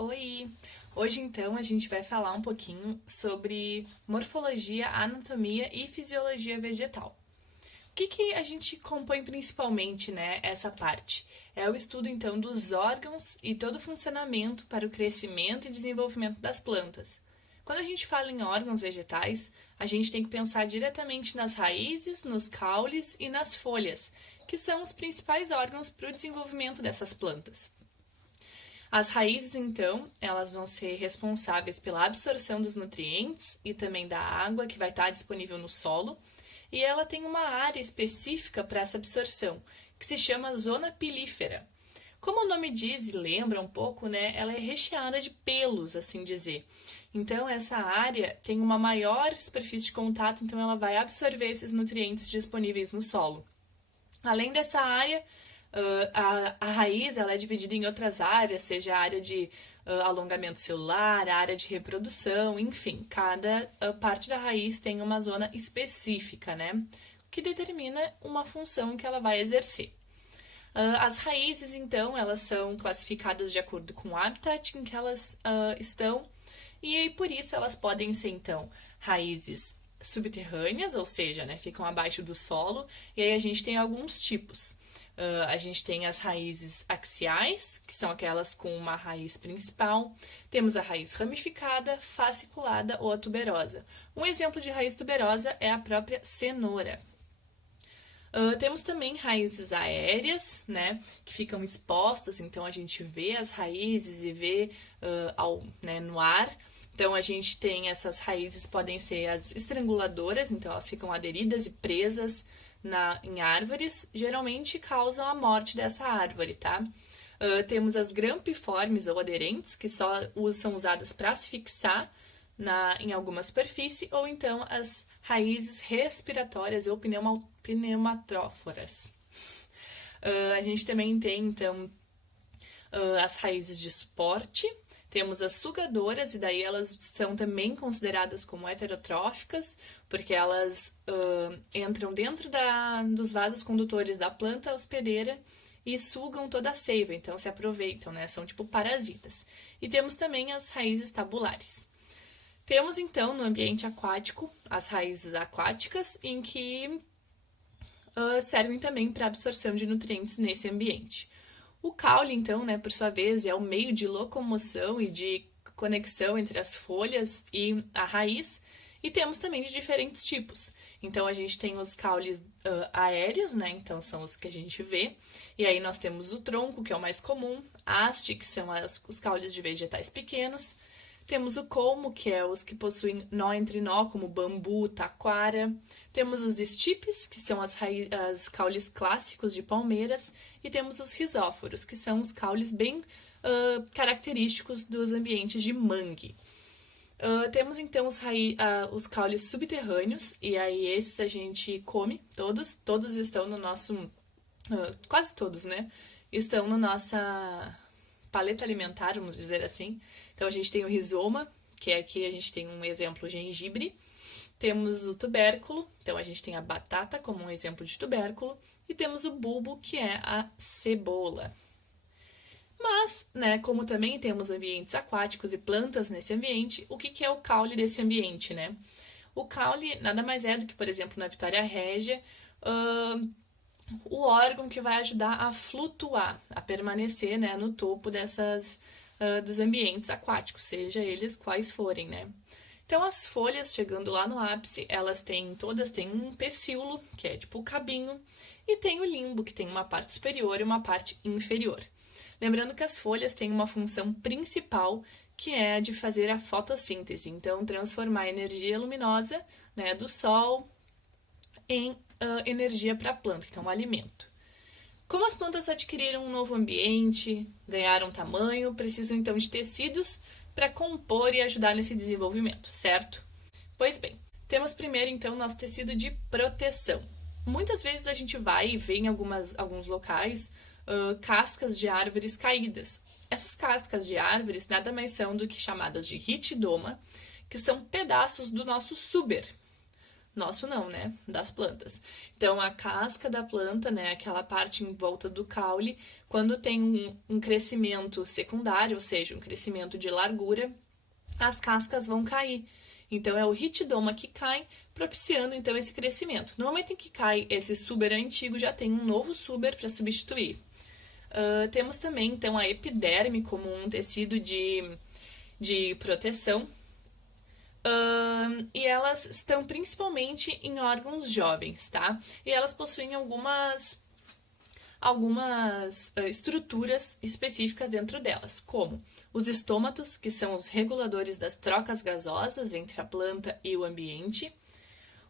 Oi! Hoje então a gente vai falar um pouquinho sobre morfologia, anatomia e fisiologia vegetal. O que a gente compõe principalmente, né, essa parte? É o estudo então dos órgãos e todo o funcionamento para o crescimento e desenvolvimento das plantas. Quando a gente fala em órgãos vegetais, a gente tem que pensar diretamente nas raízes, nos caules e nas folhas, que são os principais órgãos para o desenvolvimento dessas plantas. As raízes, então, elas vão ser responsáveis pela absorção dos nutrientes e também da água que vai estar disponível no solo, e ela tem uma área específica para essa absorção, que se chama zona pilífera. Como o nome diz e lembra um pouco, né, ela é recheada de pelos, assim dizer. Então, essa área tem uma maior superfície de contato, então ela vai absorver esses nutrientes disponíveis no solo. Além dessa área, a raiz ela é dividida em outras áreas, seja a área de alongamento celular, a área de reprodução, enfim, cada parte da raiz tem uma zona específica, né? Que determina uma função que ela vai exercer. As raízes, então, elas são classificadas de acordo com o habitat em que elas estão, e aí, por isso elas podem ser, então, raízes subterrâneas, ou seja, né, ficam abaixo do solo, e aí a gente tem alguns tipos. A gente tem as raízes axiais, que são aquelas com uma raiz principal. Temos a raiz ramificada, fasciculada ou a tuberosa. Um exemplo de raiz tuberosa é a própria cenoura. Temos também raízes aéreas, né, que ficam expostas, então a gente vê as raízes e vê né, no ar. Então a gente tem essas raízes, podem ser as estranguladoras, então elas ficam aderidas e presas em árvores, geralmente causam a morte dessa árvore, tá? Temos as grampiformes ou aderentes, que são usadas para se fixar em alguma superfície, ou então as raízes respiratórias ou pneumatróforas. A gente também tem, então, as raízes de suporte, temos as sugadoras, e daí elas são também consideradas como heterotróficas, porque elas entram dentro dos vasos condutores da planta hospedeira e sugam toda a seiva, então se aproveitam, né? São tipo parasitas. E temos também as raízes tabulares. Temos, então, no ambiente aquático, as raízes aquáticas, em que servem também para absorção de nutrientes nesse ambiente. O caule, então, né, por sua vez, é o meio de locomoção e de conexão entre as folhas e a raiz, e temos também de diferentes tipos. Então, a gente tem os caules aéreos, né, então são os que a gente vê, e aí nós temos o tronco, que é o mais comum, a haste, que são os caules de vegetais pequenos, temos o colmo, que é os que possuem nó entre nó, como bambu, taquara. Temos os estipes, que são as caules clássicos de palmeiras. E temos os rizóforos, que são os caules bem característicos dos ambientes de mangue. Temos então os caules subterrâneos, e aí esses a gente come, todos estão no nosso, quase todos, né? Estão na nossa paleta alimentar, vamos dizer assim. Então a gente tem o rizoma, que é aqui a gente tem um exemplo gengibre. Temos o tubérculo, então a gente tem a batata como um exemplo de tubérculo. E temos o bulbo, que é a cebola. Mas, né, como também temos ambientes aquáticos e plantas nesse ambiente, o que é o caule desse ambiente, né? O caule nada mais é do que, por exemplo, na Vitória Régia, o órgão que vai ajudar a flutuar, a permanecer, né, no topo dos ambientes aquáticos, seja eles quais forem, né? Então, as folhas, chegando lá no ápice, todas têm um pecíolo, que é tipo o cabinho, e tem o limbo, que tem uma parte superior e uma parte inferior. Lembrando que as folhas têm uma função principal, que é a de fazer a fotossíntese, então transformar a energia luminosa, né, do sol em energia para a planta, então um alimento. Como as plantas adquiriram um novo ambiente, ganharam tamanho, precisam então de tecidos para compor e ajudar nesse desenvolvimento, certo? Pois bem, temos primeiro então nosso tecido de proteção. Muitas vezes a gente vai e vê em alguns locais cascas de árvores caídas. Essas cascas de árvores nada mais são do que chamadas de ritidoma, que são pedaços do nosso suber. Nosso não, né? Das plantas. Então, a casca da planta, né? Aquela parte em volta do caule, quando tem um crescimento secundário, ou seja, um crescimento de largura, as cascas vão cair. Então, é o ritidoma que cai, propiciando, então, esse crescimento. No momento em que cai esse suber antigo, já tem um novo suber para substituir. Temos também, então, a epiderme como um tecido de proteção. E elas estão principalmente em órgãos jovens, tá? E elas possuem algumas estruturas específicas dentro delas, como os estômatos, que são os reguladores das trocas gasosas entre a planta e o ambiente,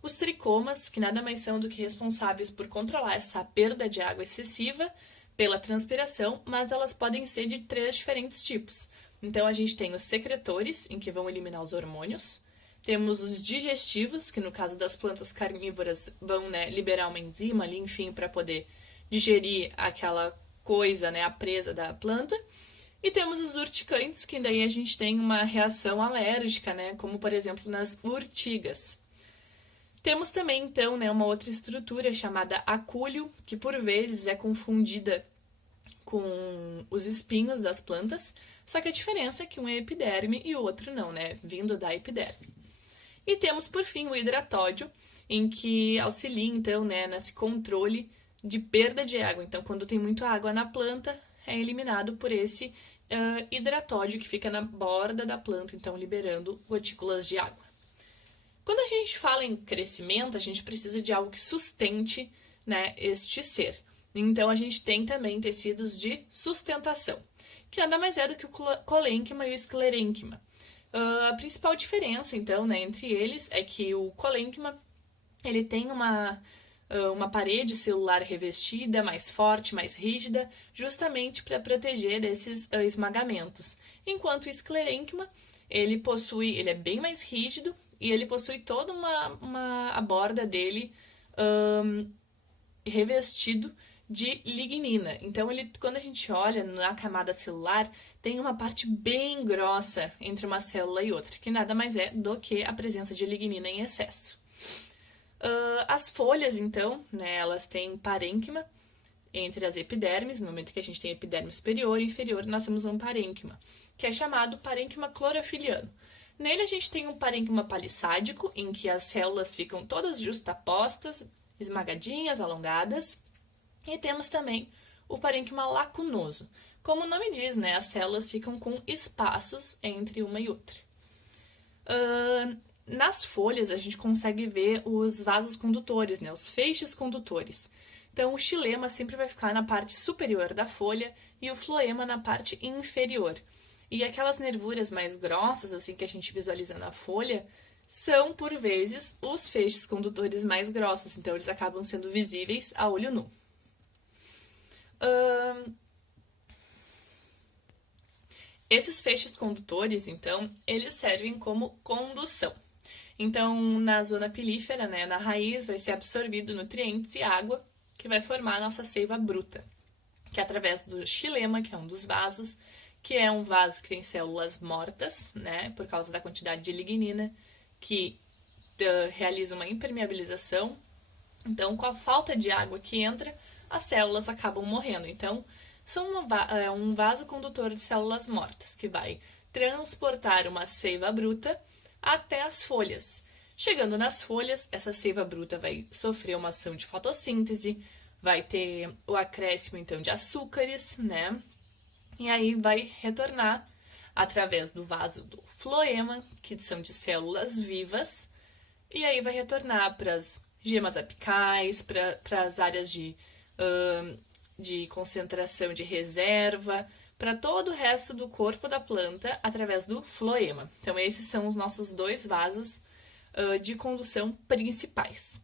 os tricomas, que nada mais são do que responsáveis por controlar essa perda de água excessiva pela transpiração, mas elas podem ser de 3 diferentes tipos. Então, a gente tem os secretores, em que vão eliminar os hormônios. Temos os digestivos, que no caso das plantas carnívoras vão, né, liberar uma enzima ali, enfim, para poder digerir aquela coisa, né, a presa da planta. E temos os urticantes, que daí a gente tem uma reação alérgica, né, como por exemplo nas urtigas. Temos também, então, né, uma outra estrutura chamada acúleo, que por vezes é confundida com os espinhos das plantas, só que a diferença é que um é epiderme e o outro não, né, vindo da epiderme. E temos, por fim, o hidratódio, em que auxilia, então, né, nesse controle de perda de água. Então, quando tem muita água na planta, é eliminado por esse hidratódio que fica na borda da planta, então liberando gotículas de água. Quando a gente fala em crescimento, a gente precisa de algo que sustente, né, este ser. Então, a gente tem também tecidos de sustentação, que nada mais é do que o colênquima e o esclerênquima. A principal diferença, então, né, entre eles é que o colênquima ele tem uma parede celular revestida, mais forte, mais rígida, justamente para proteger desses esmagamentos. Enquanto o esclerênquima, ele é bem mais rígido e ele possui toda a borda dele revestido de lignina. Então, quando a gente olha na camada celular, tem uma parte bem grossa entre uma célula e outra, que nada mais é do que a presença de lignina em excesso. As folhas, então, né, elas têm parênquima entre as epidermes. No momento que a gente tem epiderme superior e inferior, nós temos um parênquima, que é chamado parênquima clorofiliano. Nele a gente tem um parênquima palissádico, em que as células ficam todas justapostas, esmagadinhas, alongadas. E temos também o parênquima lacunoso. Como o nome diz, né, as células ficam com espaços entre uma e outra. Nas folhas, a gente consegue ver os vasos condutores, né, os feixes condutores. Então, o xilema sempre vai ficar na parte superior da folha e o floema na parte inferior. E aquelas nervuras mais grossas, assim, que a gente visualiza na folha, são, por vezes, os feixes condutores mais grossos. Então, eles acabam sendo visíveis a olho nu. Esses feixes condutores, então, eles servem como condução. Então, na zona pilífera, né, na raiz, vai ser absorvido nutrientes e água, que vai formar a nossa seiva bruta, que é através do xilema, que é um dos vasos, que é um vaso que tem células mortas, né, por causa da quantidade de lignina, que realiza uma impermeabilização. Então, com a falta de água que entra, as células acabam morrendo. Então, são um vaso condutor de células mortas, que vai transportar uma seiva bruta até as folhas. Chegando nas folhas, essa seiva bruta vai sofrer uma ação de fotossíntese, vai ter o acréscimo, então, de açúcares, né? E aí vai retornar através do vaso do floema, que são de células vivas, e aí vai retornar para as gemas apicais, para as áreas de concentração de reserva, para todo o resto do corpo da planta através do floema. Então, esses são os nossos 2 vasos de condução principais.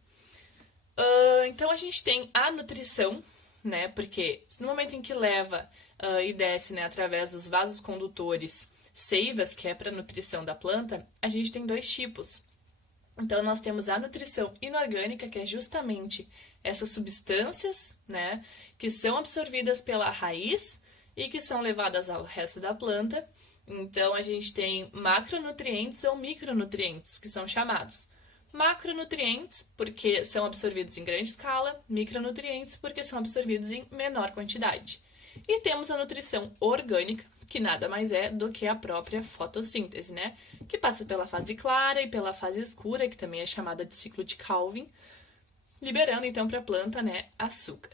Então, a gente tem a nutrição, né? Porque no momento em que leva e desce, né, através dos vasos condutores seivas, que é para a nutrição da planta, a gente tem 2 tipos. Então, nós temos a nutrição inorgânica, que é justamente essas substâncias, né, que são absorvidas pela raiz e que são levadas ao resto da planta. Então, a gente tem macronutrientes ou micronutrientes, que são chamados. macronutrientes, porque são absorvidos em grande escala, micronutrientes, porque são absorvidos em menor quantidade. E temos a nutrição orgânica, que nada mais é do que a própria fotossíntese, né? Que passa pela fase clara e pela fase escura, que também é chamada de ciclo de Calvin, liberando então para a planta, né, açúcar.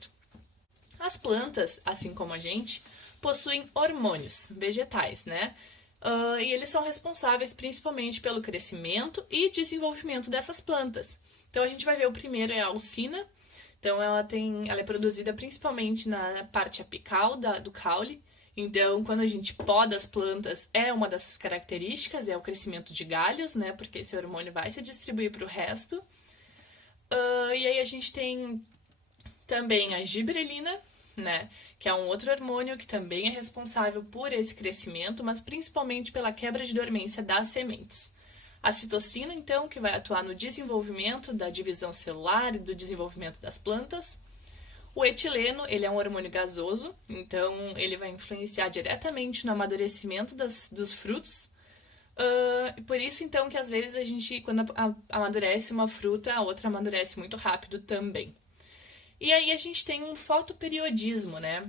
As plantas, assim como a gente, possuem hormônios vegetais, né? E eles são responsáveis principalmente pelo crescimento e desenvolvimento dessas plantas. Então a gente vai ver o primeiro é a alcina. Então ela é produzida principalmente na parte apical do caule. Então quando a gente poda as plantas é uma dessas características, é o crescimento de galhos, né? Porque esse hormônio vai se distribuir para o resto. E aí a gente tem também a giberelina, né? Que é um outro hormônio que também é responsável por esse crescimento, mas principalmente pela quebra de dormência das sementes. A citocina, então, que vai atuar no desenvolvimento da divisão celular e do desenvolvimento das plantas. O etileno, ele é um hormônio gasoso, então ele vai influenciar diretamente no amadurecimento dos frutos. Por isso, então, que às vezes a gente, quando amadurece uma fruta, a outra amadurece muito rápido também. E aí a gente tem um fotoperiodismo, né?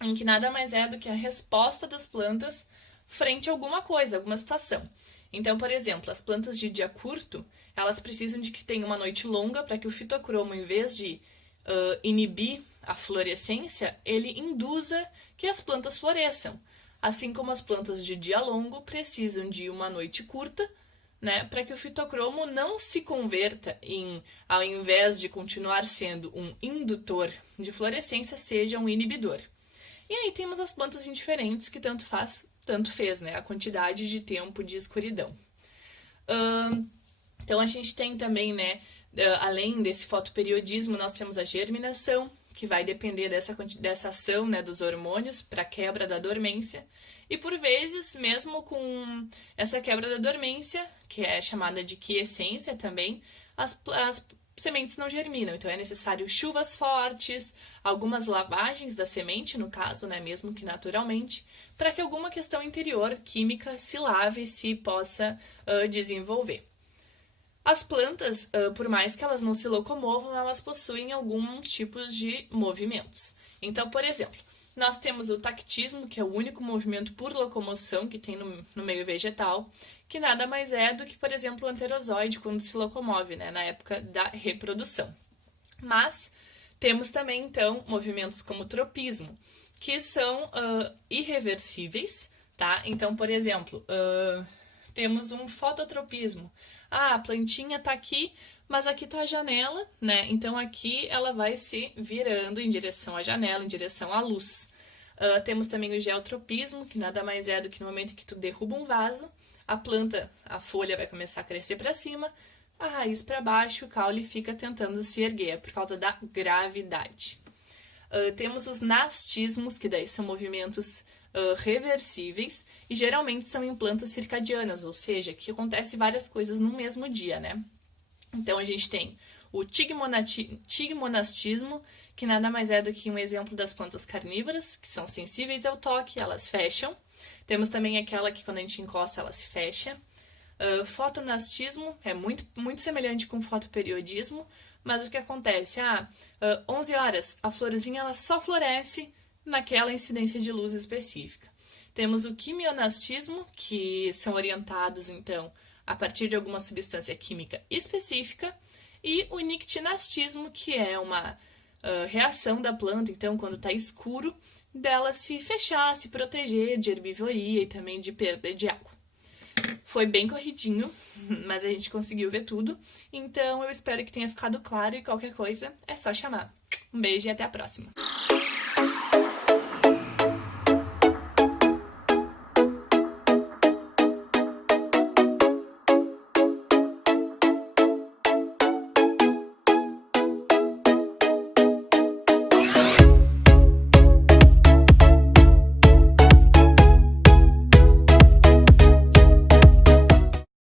Em que nada mais é do que a resposta das plantas frente a alguma coisa, alguma situação. Então, por exemplo, as plantas de dia curto, elas precisam de que tenha uma noite longa para que o fitocromo, em vez de inibir a florescência, ele induza que as plantas floresçam. Assim como as plantas de dia longo precisam de uma noite curta, né, para que o fitocromo não se converta em, ao invés de continuar sendo um indutor de florescência, seja um inibidor. E aí temos as plantas indiferentes, que tanto fez, né, a quantidade de tempo de escuridão. Então a gente tem também, né, além desse fotoperiodismo, nós temos a germinação, que vai depender dessa ação, né, dos hormônios para a quebra da dormência. E por vezes, mesmo com essa quebra da dormência, que é chamada de quiescência também, as sementes não germinam. Então é necessário chuvas fortes, algumas lavagens da semente, no caso, né, mesmo que naturalmente, para que alguma questão interior química se lave e se possa desenvolver. As plantas, por mais que elas não se locomovam, elas possuem alguns tipos de movimentos. Então, por exemplo, nós temos o tactismo, que é o único movimento por locomoção que tem no meio vegetal, que nada mais é do que, por exemplo, o anterozoide, quando se locomove, né, na época da reprodução. Mas temos também, então, movimentos como o tropismo, que são irreversíveis, tá? Então, por exemplo, temos um fototropismo. A plantinha tá aqui, mas aqui tá a janela, né? Então aqui ela vai se virando em direção à janela, em direção à luz. Temos também o geotropismo, que nada mais é do que no momento em que tu derruba um vaso, a planta, a folha vai começar a crescer para cima, a raiz para baixo, o caule fica tentando se erguer, por causa da gravidade. Temos os nastismos, que daí são movimentos reversíveis e geralmente são em plantas circadianas, ou seja, que acontece várias coisas no mesmo dia, né? Então a gente tem o tigmonastismo, que nada mais é do que um exemplo das plantas carnívoras, que são sensíveis ao toque, elas fecham. Temos também aquela que quando a gente encosta, ela se fecha. Fotonastismo é muito, muito semelhante com fotoperiodismo, mas o que acontece? 11 horas, a florzinha ela só floresce naquela incidência de luz específica. Temos o quimionastismo, que são orientados, então, a partir de alguma substância química específica, e o nictinastismo, que é uma reação da planta, então, quando está escuro, dela se fechar, se proteger de herbivoria e também de perda de água. Foi bem corridinho, mas a gente conseguiu ver tudo, então eu espero que tenha ficado claro e qualquer coisa é só chamar. Um beijo e até a próxima!